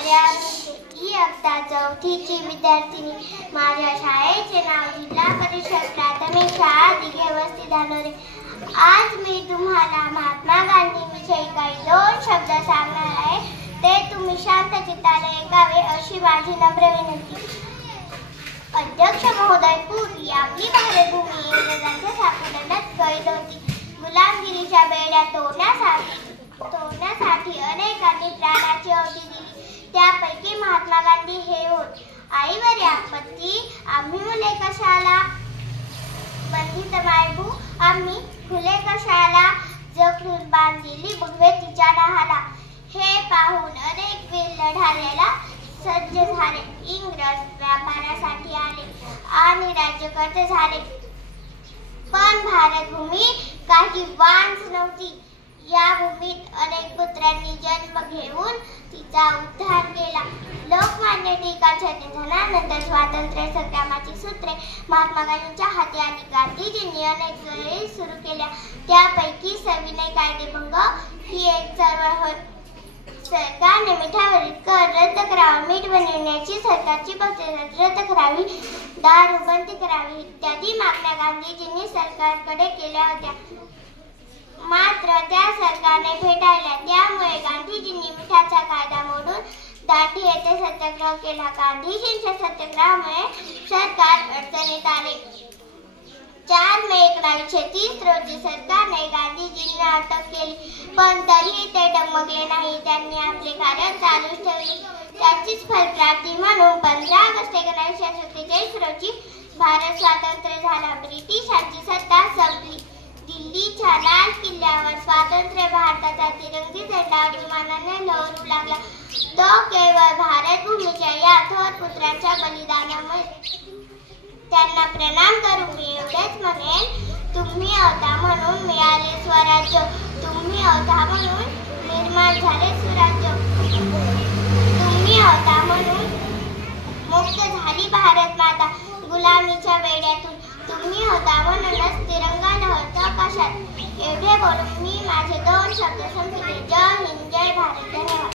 इयत्ता चौथीची विद्यार्थिनी. माझ्या शाळेचे नाव जिल्हा परिषद प्राथमिक शाळा दिघे वस्ती धानोरे. आज मी तुम्हाला महात्मा गांधींविषयी काही 2 शब्द सांगणार आहे. ते तुम्ही शांत चित्ताने ऐकावे अशी माझी नम्र विनंती. अध्यक्ष महोदय, पूर्वी आपली भारतभूमी इंग्रजांच्या सापडण्यात कैद होती. गुलामगिरीच्या बेड्या तोडण्यासाठी अनेकांनी प्राणाची आहुती दिली. त्यापैकी महात्मा गांधी हे होत. आईवर आपत्ती, आम्ही मुले कशाला, वंदित मायबू आम्ही फुले कशाला, जखडून बांधलेली भगवे तिच्या डहाला. हे पाहून अनेक वीर लढायला सज्ज झाले. इंग्रज व्यापारासाठी आले आणि राज्यकर्ते झाले. पण भारतभूमी काही वांझ नव्हती. या भूमीत अनेक पुत्रांनी जन्म घेऊन तिचा उद्धार केला. लोकमान्य टिळकांच्या निधनानंतर स्वातंत्र्य संग्रामाची सूत्रे महात्मा गांधींच्या हाती आली. गांधीजींनी अनेक लढाई सुरू केल्या. त्यापैकी सविनय कायदेभंग ही एक चळवळ होती. सरकारने मिठावरील कर रद्द करावा, मीठ बनविण्याची सरकारची बंदी रद्द करावी, दारू बंदी करावी इत्यादी मागण्या गांधीजींनी सरकारकडे केल्या होत्या. मात्र त्या सरकारने फेटाळल्या. त्यामुळे गांधीजींनी मिठाचा कायदा मोडून दांडी येथे सत्याग्रह केला. गांधीजींच्या सत्याग्रहामुळे सरकार अडचणीत आले. 4 मे 1930 रोजी सरकारने गांधीजींना अटक केली, पण तरीही ते डगमगले नाही. त्यांनी आपले कार्य चालूच ठेवले. त्याचीच फलप्राप्ती म्हणून 15 ऑगस्ट 1947 रोजी भारत स्वतंत्र झाला. ब्रिटिशांची सत्ता संपली. दिल्लीच्या लाल किल्ल्यावर स्वातंत्र्य भारताचा तिरंगी झेंडा अभिमानाने लहरू लागला. तो केवळ भारतभूमीच्या या थोर पुत्रांच्या बलिदानामुळे. त्यांना प्रणाम करून मी एवढेच म्हणेन, तुम्ही होता म्हणून मिळाले स्वराज्य, तुम्ही होता म्हणून निर्माण झाले सुराज्य, तुम्ही होता म्हणून मुक्त झाली भारत माता गुलामीच्या बेड्यातून, तुम्ही होता म्हणूनच तिरंगा लहरतो आकाशात. एवढे बोलून मी माझे 2 शब्द संपविले. जय हिंद, जय भारत. धन्यवाद.